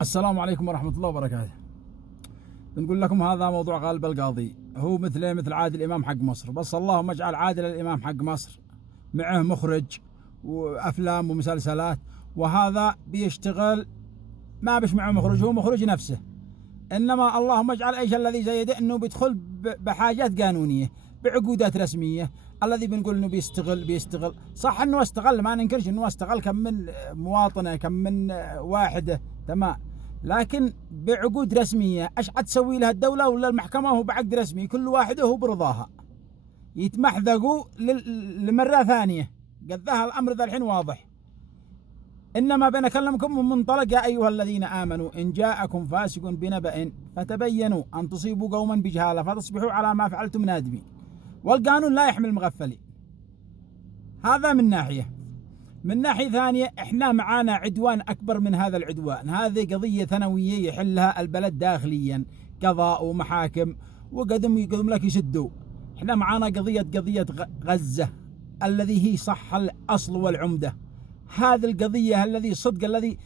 السلام عليكم ورحمة الله وبركاته. نقول لكم هذا موضوع غالب القاضي، هو مثل عادل الإمام حق مصر، بس اللهم اجعل عادل الإمام حق مصر معه مخرج وأفلام ومسلسلات، وهذا بيشتغل ما بش معه مخرج، هو مخرج نفسه. إنما اللهم اجعل ايش الذي زيده انه بيدخل بحاجات قانونية بعقودات رسمية. الذي بنقول انه بيستغل صح، انه استغل، ما ننكرش انه استغل كم من مواطنة، كم من واحدة، تمام، لكن بعقود رسمية. ايش حتسوي لها الدولة ولا المحكمة؟ هو بعقد رسمي، كل واحدة هو برضاها، يتمحذقوا لمرة ثانية. قدها الامر ذا الحين واضح. إنما بنكلمكم من منطلق يا أيها الذين آمنوا إن جاءكم فاسق بنبأ فتبينوا أن تصيبوا قوما بجهالة فتصبحوا على ما فعلتم نادمين. والقانون لا يحمل المغفلين. هذا من ناحية. من ناحية ثانية إحنا معانا عدوان أكبر من هذا العدوان. هذه قضية ثانوية يحلها البلد داخليا، قضاء ومحاكم، وقدم لك يسدوا. إحنا معانا قضية غزة الذي هي صح الأصل والعمدة. هذه القضية الذي صدق الذي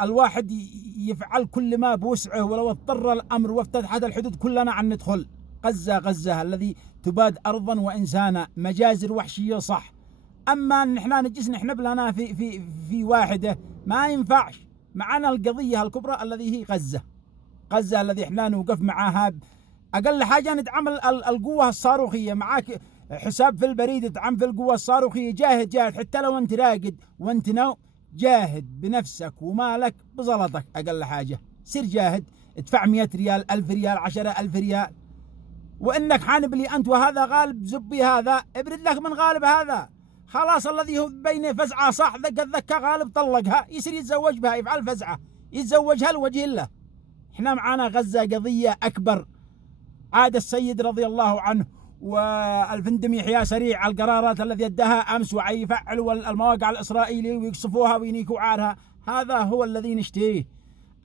الواحد يفعل كل ما بوسعه، ولو اضطر الأمر وافتتحت الحدود كلنا عن ندخل. غزة الذي تباد أرضا وإنسانا، مجازر وحشية صح. أما نحن نجلس نحن بلنا في واحدة ما ينفعش. معنا القضية الكبرى الذي هي غزة الذي احنا نوقف معاها. أقل حاجة ندعم القوة الصاروخية. معاك حساب في البريد، ادعم في القوة الصاروخية، جاهد حتى لو انت راقد وانت نو، جاهد بنفسك ومالك بزلطك. أقل حاجة سير جاهد، ادفع 100 ريال، 1000 ريال، 10,000 ريال. وإنك حانب لي أنت وهذا غالب زبي، هذا ابرد لك من غالب هذا. خلاص الذي هو بينه فزعة صح، ذكا غالب طلقها، يصير يتزوج بها، يفعل فزعة يتزوجها لوجه الله. احنا معانا غزة قضية أكبر. عاد السيد رضي الله عنه والفندم يحيى سريع القرارات الذي اداها امس ويفعلوا المواقع الاسرائيليه ويقصفوها وينيكوا عارها. هذا هو الذي نشتهيه.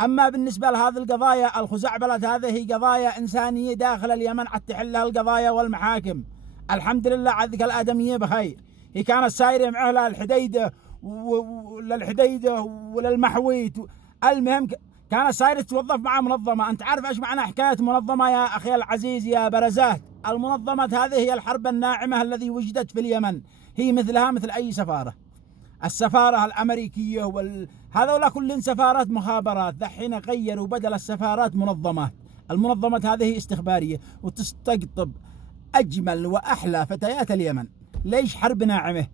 اما بالنسبه لهذه القضايا الخزعبلة، هذه هي قضايا انسانيه داخل اليمن حتى تحلها القضايا والمحاكم. الحمد لله عذك الادميه بخير. هي كانت سايره معه للحديده وللحديده وللمحويت. المهم كانت سايره توظف مع منظمه. انت عارف ايش معنى حكايه منظمه يا اخي العزيز يا برزات؟ المنظمات هذه هي الحرب الناعمة الذي وجدت في اليمن. هي مثلها مثل أي سفارة. السفارة الأمريكية هذولا كلهم سفارات مخابرات. دحين غيروا بدل السفارات منظمات. المنظمات هذه استخبارية وتستقطب أجمل وأحلى فتيات اليمن. ليش حرب ناعمة؟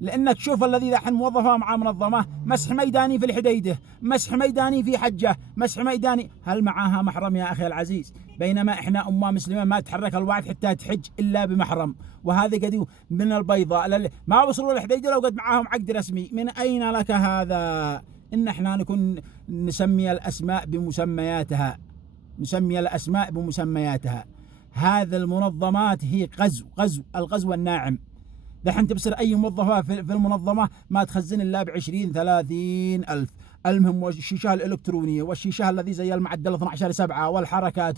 لأنك تشوف الذي دحين موظفة مع منظمة، مسح ميداني في الحديدة، مسح ميداني في حجة، مسح ميداني. هل معاها محرم يا أخي العزيز؟ بينما إحنا أمة مسلمة ما تحرك الواحد حتى تحج إلا بمحرم. وهذا قد من البيضاء ما وصلوا للحديدة لو قد معاهم عقد رسمي. من أين لك هذا؟ إن إحنا نكون نسمي الأسماء بمسمياتها، نسمي الأسماء بمسمياتها. هذا المنظمات هي الغزو الناعم. دحين تبصر أي موظفة في المنظمة ما تخزن إلا ب20-30 ألف. المهم والشيشة الإلكترونية والشيشة الذي زي المعدل 12/7 والحركات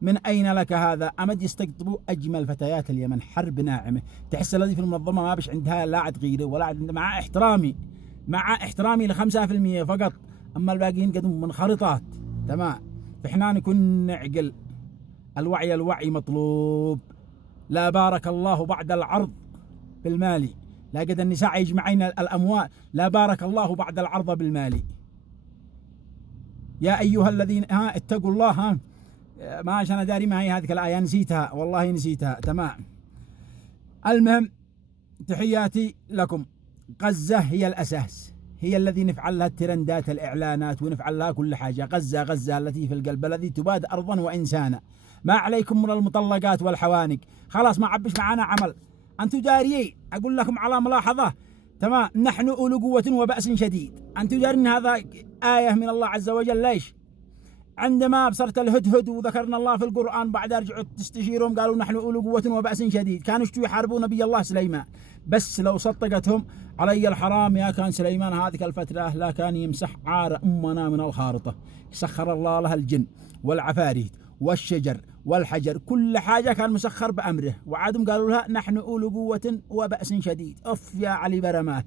من أين لك هذا؟ أمد يستقطبوا أجمل فتيات اليمن. حرب ناعمة. تحس الذي في المنظمة ما بش عندها لا عد غيره ولا عد، مع احترامي ل5% فقط. أما الباقيين قدم منخرطات. تمام. فإحنا نكون نعقل. الوعي مطلوب. لا بارك الله بعد العرض بالمال. لا قد النساء يجمعين الأموال. لا بارك الله بعد العرض بالمال. يا أيها الذين اتقوا الله. ما عشان أداري ما هي هذه الآية، نسيتها والله نسيتها. تمام. المهم تحياتي لكم. غزة هي الأساس، هي الذي نفعل لها الترندات الإعلانات ونفعل لها كل حاجة. غزة التي في القلب الذي تباد أرضا وإنسانا. ما عليكم من المطلقات والحوانق. خلاص ما عبش معنا عمل. أنتم داريين. أقول لكم على ملاحظة. تمام. نحن أولو قوة وبأس شديد. أنتم دارين هذا آية من الله عز وجل. ليش؟ عندما أبصرت الهدهد وذكرنا الله في القرآن بعد رجعوا تستشيرهم قالوا نحن أولو قوة وبأس شديد. كانوا يحاربون نبي الله سليمان، بس لو صدقتهم علي الحرام يا كان سليمان هذه الفترة لا كان يمسح عار أمنا من الخارطة. سخر الله لها الجن والعفاريت والشجر والحجر، كل حاجة كان مسخر بأمره. وعادهم قالوا لها نحن أولو قوة وبأس شديد. أف يا علي برمات.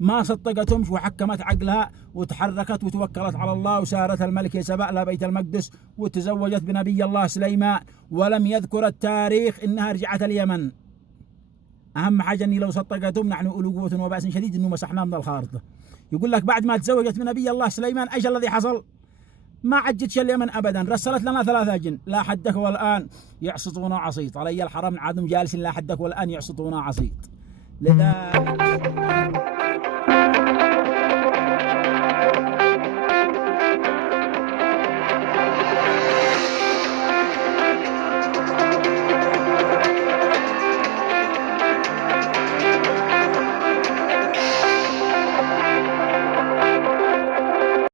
ما صدقتهمش وحكمت عقلها وتحركت وتوكلت على الله وسارت الملكة سبأ إلى بيت المقدس وتزوجت بنبي الله سليمان، ولم يذكر التاريخ إنها رجعت اليمن. أهم حاجة أني لو صدقتهم نحن أولو قوة وبأس شديد إنه مسحناه من الخارطة. يقول لك بعد ما تزوجت بنبي الله سليمان إيش الذي حصل؟ ما عجتش اليمن أبدا، رسلت لنا 3 أجن لا حدك والآن يعصطون عصيط علي الحرم عادهم جالسين لا حدك والآن يعصطون عصيط. لذلك